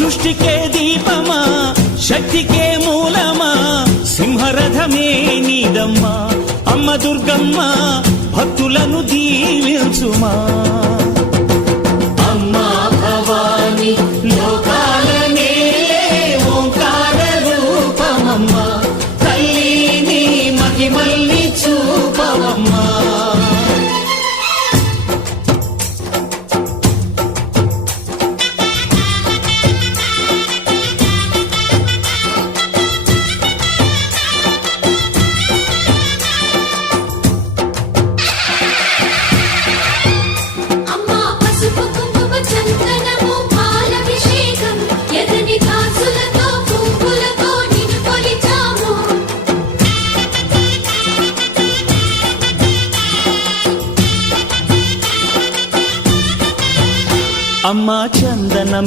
సృష్టికే దీపమా శక్తికే మూలమా సింహరథమే నీదమ్మా అమ్మ దుర్గమ్మ భక్తులను దీవించుమా అమ్మా భవాని లోకాలనే ఓంకార రూపమమ్మా తల్లిని మహిమల్ని చూపవమ్మా అమ్మా చందనం